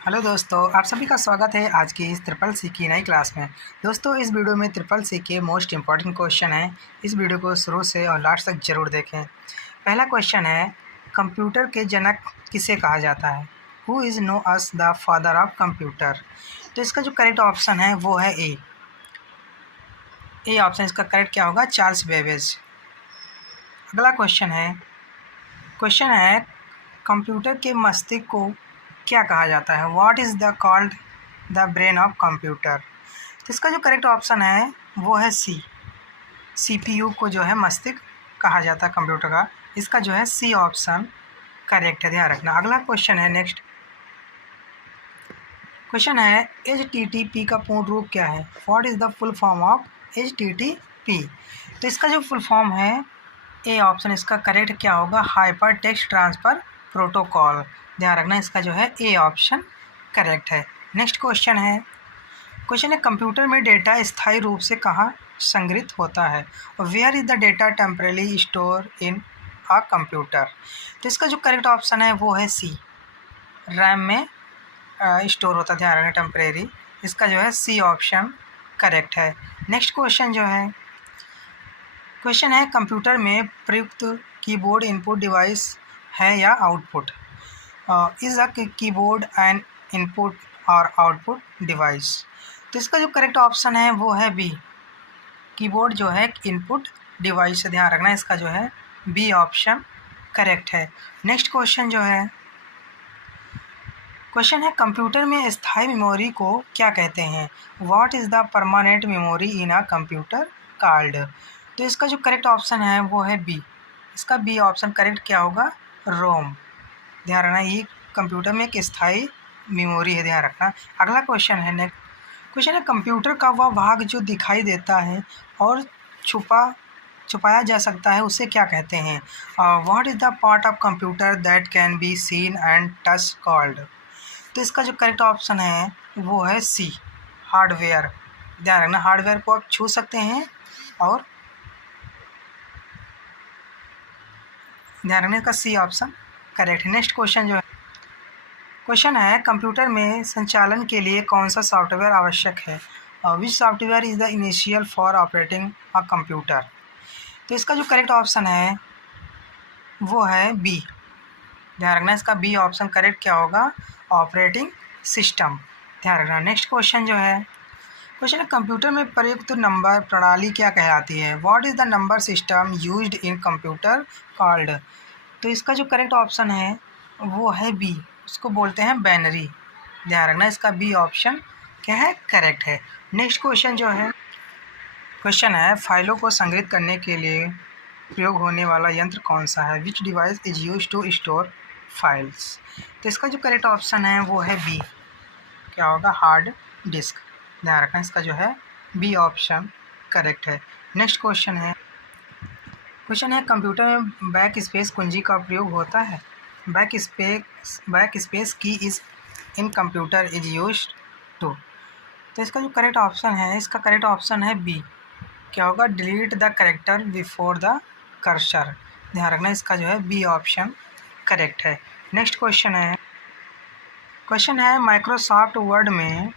Hello दोस्तों, आप सभी का स्वागत है आज की इस ट्रिपल सी की नई क्लास में। दोस्तों, इस वीडियो में ट्रिपल सी के मोस्ट इम्पॉर्टेंट क्वेश्चन हैं। इस वीडियो को शुरू से और लास्ट तक ज़रूर देखें। पहला क्वेश्चन है, कंप्यूटर के जनक किसे कहा जाता है? Who is know us the father of computer? तो इसका जो करेक्ट ऑप्शन है वो है ए ऑप्शन इसका करेक्ट क्या होगा? Charles Babbage. अगला क्वेश्चन है कंप्यूटर के मस्तिष्क को क्या कहा जाता है? What is the called the brain of computer? तो इसका जो करेक्ट ऑप्शन है वो है सीपीयू को जो है मस्तिष्क कहा जाता है कंप्यूटर का। इसका जो है सी ऑप्शन करेक्ट है, ध्यान रखना। अगला क्वेश्चन है, नेक्स्ट क्वेश्चन है, HTTP का पूर्ण रूप क्या है? What is the full form of HTTP? तो इसका जो फुल फॉर्म है ए ऑप्शन इसका करेक्ट क्या होगा? Hyper text transfer protocol. ध्यान रखना, इसका जो है ए ऑप्शन करेक्ट है। नेक्स्ट क्वेश्चन है कंप्यूटर में डेटा स्थायी रूप से कहाँ संग्रहित होता है? Where is the data temporarily store in a computer? तो इसका जो करेक्ट ऑप्शन है वो है सी, रैम में स्टोर होता है। ध्यान रखना, टेम्परेरी। इसका जो है सी ऑप्शन करेक्ट है। नेक्स्ट क्वेश्चन है कंप्यूटर में प्रयुक्त कीबोर्ड इनपुट डिवाइस है या output? Is a keyboard N input और आउटपुट डिवाइस? तो इसका जो करेक्ट ऑप्शन है वो है बी, कीबोर्ड जो है इनपुट डिवाइस है। ध्यान रखना, इसका जो है बी ऑप्शन करेक्ट है। नेक्स्ट क्वेश्चन है कंप्यूटर में स्थायी मेमोरी को क्या कहते हैं? What is the permanent memory in a computer called? तो इसका जो करेक्ट ऑप्शन है वो है बी, इसका बी ऑप्शन करेक्ट क्या होगा? रोम। ध्यान रखना, ये कंप्यूटर में एक स्थायी मेमोरी है, ध्यान रखना। अगला क्वेश्चन है कंप्यूटर का वह भाग जो दिखाई देता है और छुपाया जा सकता है उसे क्या कहते हैं? What is the part of computer that can be seen and touch called? तो इसका जो करेक्ट ऑप्शन है वो है सी, हार्डवेयर। ध्यान रखना, हार्डवेयर को आप छू सकते हैं और ध्यान रखने का सी ऑप्शन करेक्ट है। नेक्स्ट क्वेश्चन है कंप्यूटर में संचालन के लिए कौन सा सॉफ्टवेयर आवश्यक है? विच software is the initial for operating a computer? तो इसका जो करेक्ट ऑप्शन है वो है बी। ध्यान रखना, इसका बी ऑप्शन करेक्ट क्या होगा? Operating system. ध्यान रखना। नेक्स्ट क्वेश्चन है कंप्यूटर में प्रयुक्त नंबर प्रणाली क्या कहलाती है? What is the number system used in computer called? तो इसका जो करेक्ट ऑप्शन है वो है बी, उसको बोलते हैं बाइनरी। ध्यान रखना, इसका बी ऑप्शन क्या है? करेक्ट है। नेक्स्ट क्वेश्चन है फाइलों को संग्रहित करने के लिए प्रयोग होने वाला यंत्र कौन सा है? Which device is use to store files? तो इसका जो करेक्ट ऑप्शन है वो है बी, क्या होगा? Hard disk. ध्यान रखना, इसका जो है बी ऑप्शन करेक्ट है। नेक्स्ट क्वेश्चन है कंप्यूटर में बैक स्पेस कुंजी का प्रयोग होता है? Back space key is in computer is use to? तो इसका जो करेक्ट ऑप्शन है इसका करेक्ट ऑप्शन है बी, क्या होगा? Delete the character before the cursor. ध्यान रखना, इसका जो है बी ऑप्शन करेक्ट है। नेक्स्ट क्वेश्चन है माइक्रोसॉफ्ट वर्ड में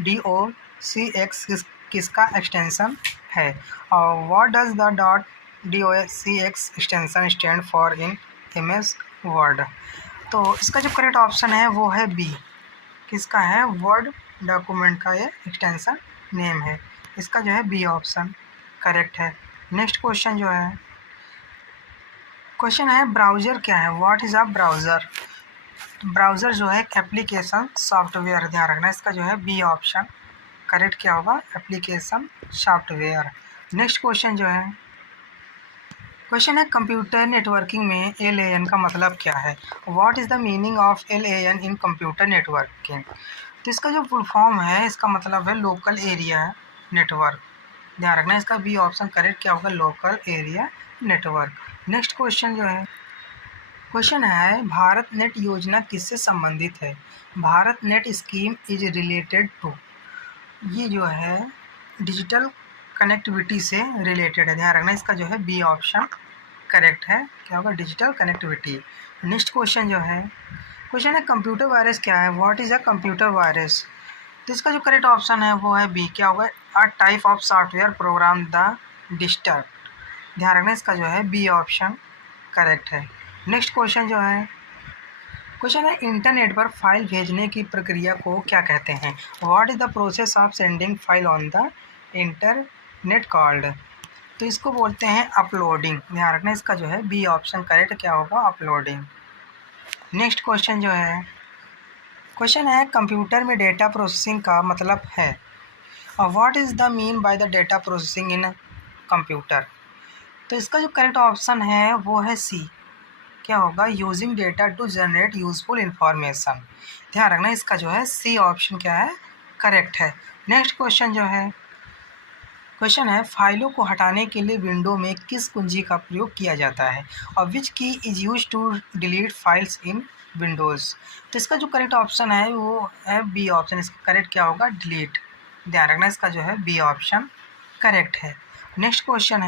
.docx किसका एक्सटेंशन है? और what does the .docx extension stand for in MS word? तो इसका जो करेक्ट ऑप्शन है वो है बी, किसका है? वर्ड डॉक्यूमेंट का ये एक्सटेंशन नेम है। इसका जो है बी ऑप्शन करेक्ट है। नेक्स्ट क्वेश्चन है ब्राउज़र क्या है? What is a browser? Browser जो है एप्लीकेशन सॉफ्टवेयर। ध्यान रखना, इसका जो है बी ऑप्शन करेक्ट क्या होगा? Application software. नेक्स्ट क्वेश्चन है कंप्यूटर नेटवर्किंग में LAN का मतलब क्या है? What is the meaning of LAN in computer networking? तो इसका जो फुल फॉर्म है इसका मतलब है लोकल एरिया नेटवर्क। ध्यान रखना, इसका बी ऑप्शन करेक्ट क्या होगा? Local area network. Next question है भारत नेट योजना किससे संबंधित है? Bharat net scheme is related to? ये जो है डिजिटल कनेक्टिविटी से रिलेटेड है। ध्यान रखना, इसका जो है बी ऑप्शन करेक्ट है, क्या होगा? Digital connectivity. नेक्स्ट क्वेश्चन है कंप्यूटर वायरस क्या है, what is a computer virus. तो इसका जो करेक्ट ऑप्शन है वो है बी, क्या होगा, a type of software program the disturb. ध्यान रखना इसका जो है बी ऑप्शन करेक्ट है। नेक्स्ट क्वेश्चन जो है, क्वेश्चन है इंटरनेट पर फाइल भेजने की प्रक्रिया को क्या कहते हैं, what is the process of sending file on the internet called. तो इसको बोलते हैं अपलोडिंग। ध्यान रखना इसका जो है बी ऑप्शन करेक्ट क्या होगा, अपलोडिंग। नेक्स्ट क्वेश्चन जो है, क्वेश्चन है कंप्यूटर में डेटा प्रोसेसिंग का मतलब है, what is the mean by the data processing in computer. तो इसका जो करेक्ट ऑप्शन है वो है सी, क्या होगा, using data to generate useful information. ध्यान रखना इसका जो है सी ऑप्शन क्या है, करेक्ट है। नेक्स्ट क्वेश्चन जो है, क्वेश्चन है फाइलों को हटाने के लिए विंडो में किस कुंजी का प्रयोग किया जाता है, और which key is use to delete files in Windows. तो इसका जो करेक्ट ऑप्शन है वो है बी ऑप्शन, इसका करेक्ट क्या होगा, डिलीट। ध्यान रखना इसका जो है बी ऑप्शन करेक्ट है। नेक्स्ट क्वेश्चन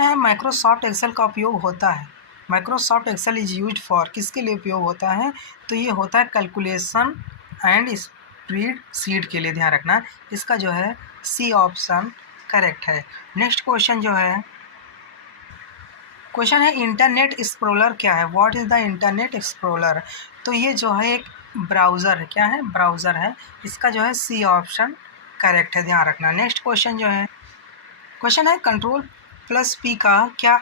है माइक्रोसॉफ्ट एक्सेल का उपयोग होता है, Microsoft Excel is used for, किसके लिए उपयोग होता है, तो ये होता है कैलकुलेशन एंड स्प्रेड शीट के लिए। ध्यान रखना इसका जो है सी ऑप्शन करेक्ट है। नेक्स्ट क्वेश्चन जो है, क्वेश्चन है इंटरनेट एक्सप्लोरर क्या है, what is the internet explorer. तो ये जो है एक ब्राउज़र है, क्या है, ब्राउज़र है। इसका जो है सी ऑप्शन करेक्ट है, ध्यान रखना। नेक्स्ट क्वेश्चन जो है, क्वेश्चन है कंट्रोल प्लस पी का क्या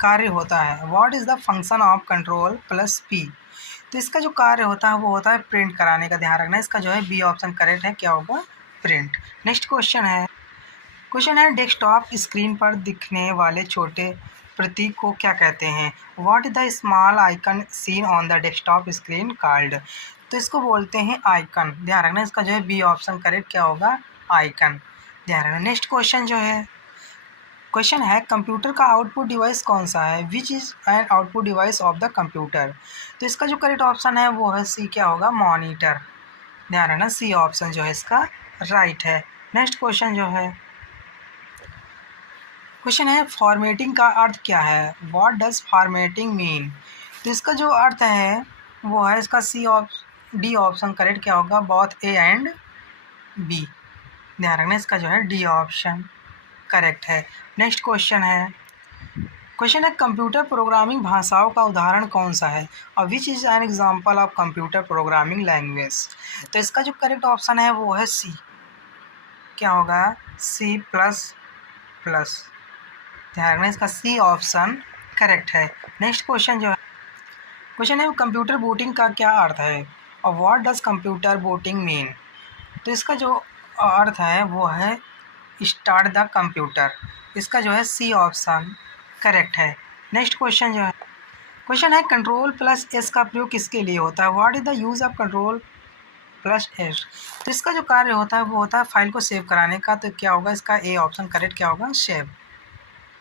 कार्य होता है, what is the function of control plus P. तो इसका जो कार्य होता है वो होता है प्रिंट कराने का। ध्यान रखना इसका जो है बी ऑप्शन करेक्ट है, क्या होगा, प्रिंट। नेक्स्ट क्वेश्चन है डेस्कटॉप स्क्रीन पर दिखने वाले छोटे प्रतीक को क्या कहते हैं, what is the small icon seen on the desktop screen called. तो इसको बोलते हैं आइकन। ध्यान रखना इसका जो है बी ऑप्शन करेक्ट क्या होगा, आइकन। ध्यान रखना। नेक्स्ट क्वेश्चन जो है, क्वेश्चन है कंप्यूटर का आउटपुट डिवाइस कौन सा है, which is an output device of the computer. तो इसका जो करेक्ट ऑप्शन है वो है सी, क्या होगा, मॉनिटर। ध्यान रखना सी ऑप्शन जो है इसका राइट है। नेक्स्ट क्वेश्चन जो है, क्वेश्चन है फॉर्मेटिंग का अर्थ क्या है, व्हाट डज फॉर्मेटिंग मीन। तो इसका जो अर्थ है वो है इसका डी ऑप्शन करेक्ट क्या होगा, बोथ ए एंड बी। ध्यान रखना इसका जो है डी ऑप्शन करेक्ट है। नेक्स्ट क्वेश्चन है कंप्यूटर प्रोग्रामिंग भाषाओं का उदाहरण कौन सा है, और which is an example of computer programming language. तो इसका जो करेक्ट ऑप्शन है वो है सी, क्या होगा, सी प्लस प्लस। ध्यान रखना इसका सी ऑप्शन करेक्ट है। नेक्स्ट क्वेश्चन है कंप्यूटर बूटिंग का क्या अर्थ है, और what does computer booting mean. तो इसका जो अर्थ है वो है स्टार्ट द कंप्यूटर। इसका जो है सी ऑप्शन करेक्ट है। नेक्स्ट क्वेश्चन है कंट्रोल प्लस एस का प्रयोग किसके लिए होता है, what is the use of control plus S. तो इसका जो कार्य होता है वो होता है फाइल को सेव कराने का। तो क्या होगा इसका ए ऑप्शन करेक्ट क्या होगा, सेव।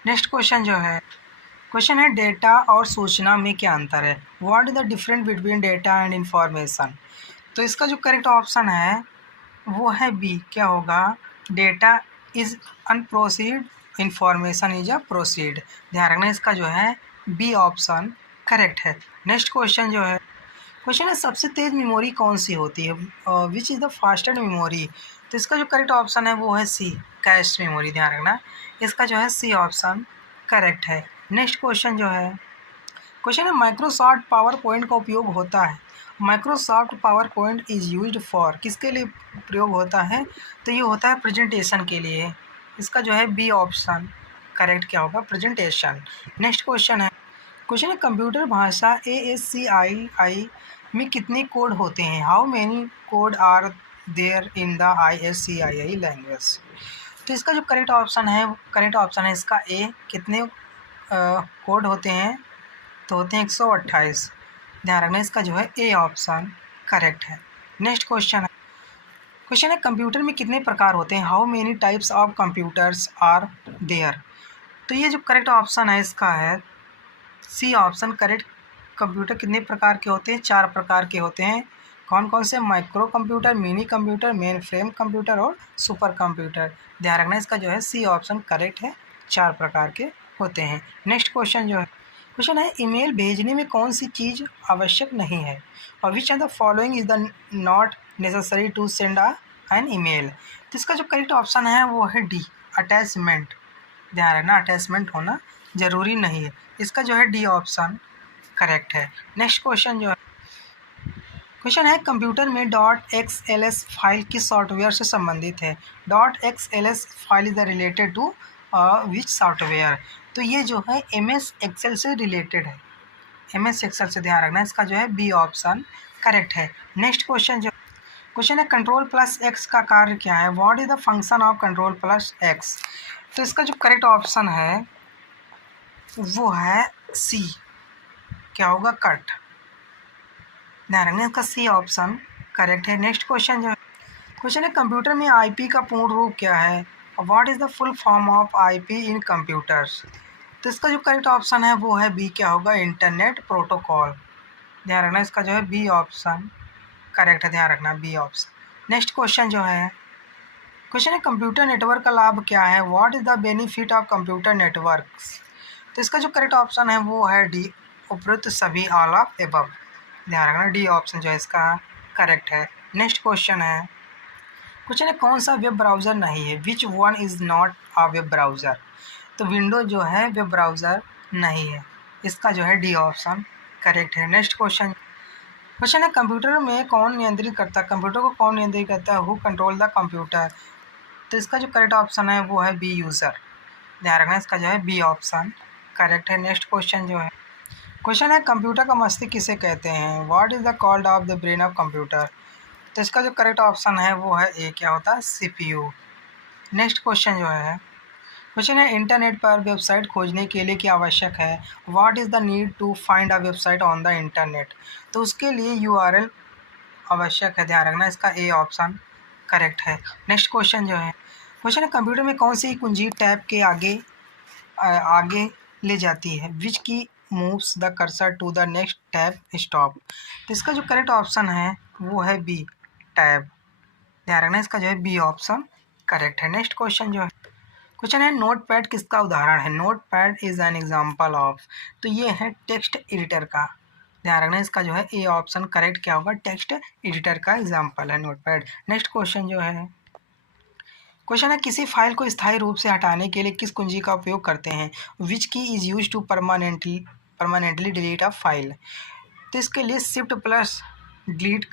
नेक्स्ट क्वेश्चन है डेटा और सूचना में क्या अंतर है, what is the difference between data and information. तो इसका जो करेक्ट ऑप्शन है वो है बी, क्या होगा, data is unprocessed, information is a processed. ध्यान रखना इसका जो है बी ऑप्शन करेक्ट है। नेक्स्ट क्वेश्चन है सबसे तेज़ मेमोरी कौन सी होती है, which is the fastest memory. तो इसका जो करेक्ट ऑप्शन है वो है सी, कैश मेमोरी। ध्यान रखना इसका जो है सी ऑप्शन करेक्ट है। नेक्स्ट क्वेश्चन है माइक्रोसॉफ्ट पावर पॉइंट का उपयोग होता है, Microsoft power point is used for, किसके लिए प्रयोग होता है, तो ये होता है प्रेजेंटेशन के लिए। इसका जो है बी ऑप्शन करेक्ट क्या होगा, प्रेजेंटेशन। नेक्स्ट क्वेश्चन है कंप्यूटर भाषा ASCII में कितने कोड होते हैं, how many code are there in the ASCII language. तो इसका जो करेक्ट ऑप्शन है इसका ए, कितने कोड होते हैं, तो होते हैं 128। ध्यान रखना इसका जो है ए ऑप्शन करेक्ट है। नेक्स्ट क्वेश्चन है कंप्यूटर में कितने प्रकार होते हैं, how many types of computers are there. तो ये जो करेक्ट ऑप्शन है इसका है सी ऑप्शन करेक्ट। कंप्यूटर कितने प्रकार के होते हैं, 4 प्रकार के होते हैं। कौन कौन से, micro computer, mini computer, main frame computer और सुपर कंप्यूटर। ध्यान रखना इसका जो है सी ऑप्शन करेक्ट है, 4 प्रकार के होते हैं। नेक्स्ट क्वेश्चन है ईमेल भेजने में कौन सी चीज़ आवश्यक नहीं है और which are the following is the not necessary to send an email. तो इसका जो करेक्ट ऑप्शन है वो है डी, अटैचमेंट। ध्यान रखना अटैचमेंट होना ज़रूरी नहीं है, इसका जो है डी ऑप्शन करेक्ट है। नेक्स्ट क्वेश्चन जो है क्वेश्चन है कंप्यूटर में dot X L S file किस सॉफ्टवेयर से संबंधित है। Dot X L S file is related to which software. तो ये जो है एम एस एक्सेल से रिलेटेड है, एम एस एक्सेल से। ध्यान रखना इसका जो है बी ऑप्शन करेक्ट है। नेक्स्ट क्वेश्चन है कंट्रोल प्लस एक्स का कार्य क्या है। What is the function of control plus x. तो इसका जो करेक्ट ऑप्शन है वो है सी, क्या होगा कट। ध्यान रखना इसका सी ऑप्शन करेक्ट है। नेक्स्ट क्वेश्चन है कंप्यूटर में आईपी का पूर्ण रूप क्या है। What is the full form of IP in computers. तो इसका जो करेक्ट ऑप्शन है वो है बी, क्या होगा इंटरनेट प्रोटोकॉल। ध्यान रखना इसका जो है बी ऑप्शन करेक्ट है, ध्यान रखना बी ऑप्शन। नेक्स्ट क्वेश्चन है कंप्यूटर नेटवर्क का लाभ क्या है। What is the benefit of computer networks. तो इसका जो करेक्ट ऑप्शन है वो है डी, उपरोक्त सभी, ऑल ऑफ एबव। ध्यान रखना डी ऑप्शन जो है इसका करेक्ट है। नेक्स्ट क्वेश्चन है कौन सा वेब ब्राउज़र नहीं है। Which one is not a web browser. तो विंडो जो है वेब ब्राउज़र नहीं है, इसका जो है डी ऑप्शन करेक्ट है। नेक्स्ट क्वेश्चन है कंप्यूटर में कौन नियंत्रित करता है, कंप्यूटर को कौन नियंत्रित करता है। Who control the computer. तो इसका जो करेक्ट ऑप्शन है वो है बी, यूज़र। ध्यान रखना इसका जो है बी ऑप्शन करेक्ट है। नेक्स्ट क्वेश्चन है कंप्यूटर का मस्तिष्क किसे कहते हैं। What is the called off the brain of computer. तो इसका जो करेक्ट ऑप्शन है वो है ए, क्या होता है सीपीयू। नेक्स्ट क्वेश्चन है इंटरनेट पर वेबसाइट खोजने के लिए क्या आवश्यक है। What is the need to find a website on the internet. तो उसके लिए यूआरएल आवश्यक है। ध्यान रखना इसका ए ऑप्शन करेक्ट है। नेक्स्ट क्वेश्चन है कंप्यूटर में कौन सी कुंजी टैब के आगे ले जाती है। Which key moves the cursor to the next tab stop. तो इसका जो करेक्ट ऑप्शन है वो है बी, टैब। ध्यान रखना इसका जो है बी ऑप्शन करेक्ट है। नेक्स्ट क्वेश्चन है नोट पैड किसका उदाहरण है। Note pad is an example of. तो ये है टेक्स्ट एडिटर का। ध्यान रखना इसका जो है ए ऑप्शन करेक्ट, क्या होगा टेक्स्ट एडिटर का एग्जाम्पल है नोट पैड। नेक्स्ट क्वेश्चन है किसी फाइल को स्थायी रूप से हटाने के लिए किस कुंजी का उपयोग करते हैं। Which key is use to permanently delete a file. तो इसके लिए शिफ्ट प्लस डिलीट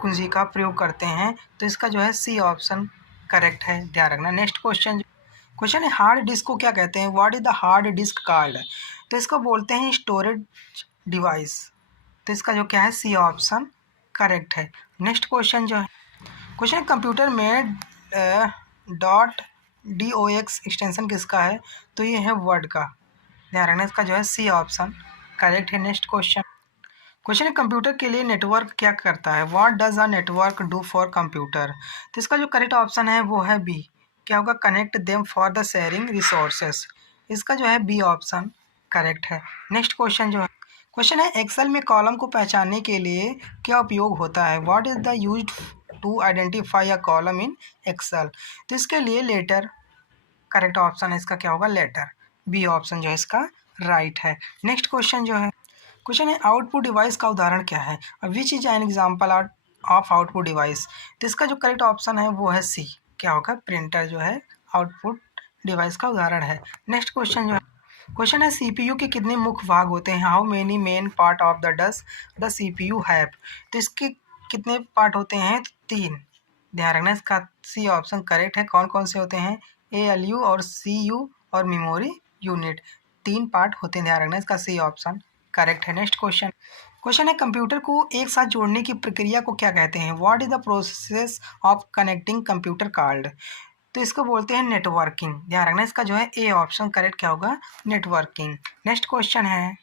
कुंजी का प्रयोग करते हैं। तो इसका जो है सी ऑप्शन करेक्ट है, ध्यान रखना। नेक्स्ट क्वेश्चन है हार्ड डिस्क को क्या कहते हैं। What is the hard disk called. तो इसको बोलते हैं स्टोरेज डिवाइस। तो इसका जो क्या है सी ऑप्शन करेक्ट है। नेक्स्ट क्वेश्चन है कंप्यूटर में डॉट DOX एक्सटेंशन किसका है। तो ये है वर्ड का। ध्यान रखना इसका जो है सी ऑप्शन करेक्ट है। नेक्स्ट क्वेश्चन है कंप्यूटर के लिए नेटवर्क क्या करता है। What does a network do for computer. तो इसका जो करेक्ट ऑप्शन है वो है बी, क्या होगा connect them for the sharing resources. इसका जो है बी ऑप्शन करेक्ट है। नेक्स्ट क्वेश्चन है एक्सेल में कॉलम को पहचानने के लिए क्या उपयोग होता है। What is the used to identify a column in Excel. तो इसके लिए लेटर करेक्ट ऑप्शन है, इसका क्या होगा लेटर। बी ऑप्शन जो है इसका राइट है। नेक्स्ट क्वेश्चन है आउटपुट डिवाइस का उदाहरण क्या है। Which is an example of output device. तो इसका जो करेक्ट ऑप्शन है वो है सी, क्या होगा प्रिंटर जो है आउटपुट डिवाइस का उदाहरण है। नेक्स्ट क्वेश्चन है सीपीयू के कितने मुख्य भाग होते हैं। How many main part of the CPU have. तो इसके कितने पार्ट होते हैं, तीन। ध्यान रखना इसका सी ऑप्शन करेक्ट है। कौन कौन से होते हैं, ALU और CU और मेमोरी यूनिट, तीन पार्ट होते हैं। ध्यान रखना इसका सी ऑप्शन करेक्ट है। नेक्स्ट क्वेश्चन है कंप्यूटर को एक साथ जोड़ने की प्रक्रिया को क्या कहते हैं। What is the process of connecting computer card. तो इसको बोलते हैं नेटवर्किंग। ध्यान रखना इसका जो है ए ऑप्शन करेक्ट, क्या होगा नेटवर्किंग। नेक्स्ट क्वेश्चन है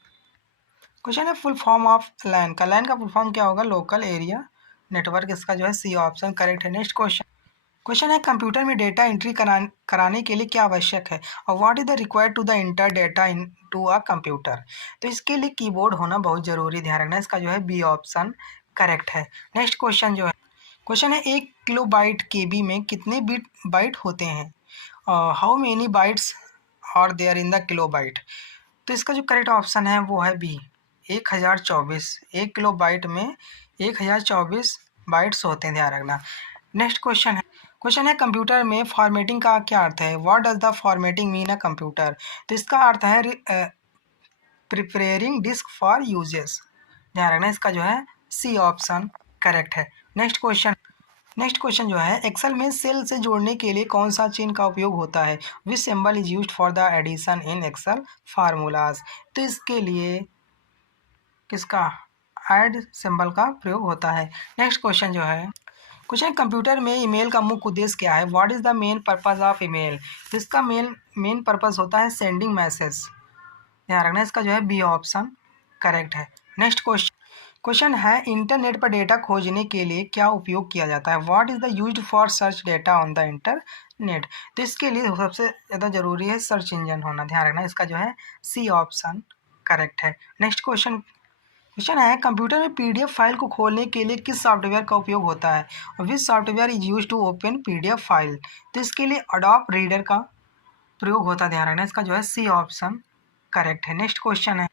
फुल फॉर्म ऑफ लैन का। लैन का फुल फॉर्म क्या होगा लोकल एरिया नेटवर्क, इसका जो है सी ऑप्शन करेक्ट है। नेक्स्ट क्वेश्चन है कंप्यूटर में डेटा एंट्री कराने के लिए क्या आवश्यक है और what is the required to the enter data into a computer. तो इसके लिए कीबोर्ड होना बहुत ज़रूरी, ध्यान रखना इसका जो है बी ऑप्शन करेक्ट है। नेक्स्ट क्वेश्चन है 1 किलोबाइट KB में कितने बाइट होते हैं। How many bytes are there in the kilobyte. तो इसका जो करेक्ट ऑप्शन है वो है बी, 1024। 1 किलो बाइट में 1024 बाइट्स होते हैं, ध्यान रखना। नेक्स्ट क्वेश्चन है कंप्यूटर में फॉर्मेटिंग का क्या अर्थ है? What does the formatting mean a computer? तो इसका अर्थ है प्रिपेयरिंग डिस्क फॉर यूजेस। ध्यान रखना, इसका जो है सी ऑप्शन करेक्ट है। नेक्स्ट क्वेश्चन जो है, एक्सेल में सेल से जोड़ने के लिए कौन सा चिन्ह का उपयोग होता है? Which symbol is used for the addition in Excel formulas? तो इसके लिए किसका ऐड सिंबल का प्रयोग होता है। नेक्स्ट क्वेश्चन कंप्यूटर में ईमेल का मुख्य उद्देश्य क्या है? What is the main purpose of email? तो इसका मेन पर्पज होता है सेंडिंग मैसेज। ध्यान रखना, इसका जो है बी ऑप्शन करेक्ट है। नेक्स्ट क्वेश्चन है इंटरनेट पर डेटा खोजने के लिए क्या उपयोग किया जाता है? What is the used for search data on the internet? तो इसके लिए सबसे ज़्यादा जरूरी है सर्च इंजन होना। ध्यान रखना, इसका जो है सी ऑप्शन करेक्ट है। नेक्स्ट क्वेश्चन है कंप्यूटर में पीडीएफ फाइल को खोलने के लिए किस सॉफ्टवेयर का उपयोग होता है? और which software is use to open PDF file? तो इसके लिए अडोब रीडर का प्रयोग होता है। ध्यान रखना, इसका जो है सी ऑप्शन करेक्ट है। नेक्स्ट क्वेश्चन है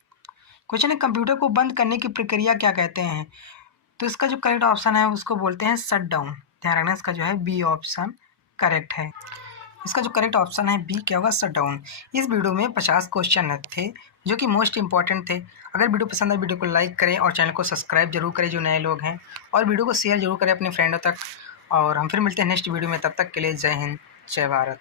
कंप्यूटर को बंद करने की प्रक्रिया क्या कहते हैं? तो इसका जो करेक्ट ऑप्शन है उसको बोलते हैं शट डाउन। ध्यान रखना, इसका जो है बी ऑप्शन करेक्ट है। इसका जो करेक्ट ऑप्शन है बी क्या होगा, शट डाउन। इस वीडियो में 50 क्वेश्चन थे जो कि मोस्ट इंपॉर्टेंट थे। अगर वीडियो पसंद आए वीडियो को लाइक करें और चैनल को सब्सक्राइब जरूर करें जो नए लोग हैं, और वीडियो को शेयर जरूर करें अपने फ्रेंडों तक। और हम फिर मिलते हैं नेक्स्ट वीडियो में, तब तक के लिए जय हिंद, जय भारत।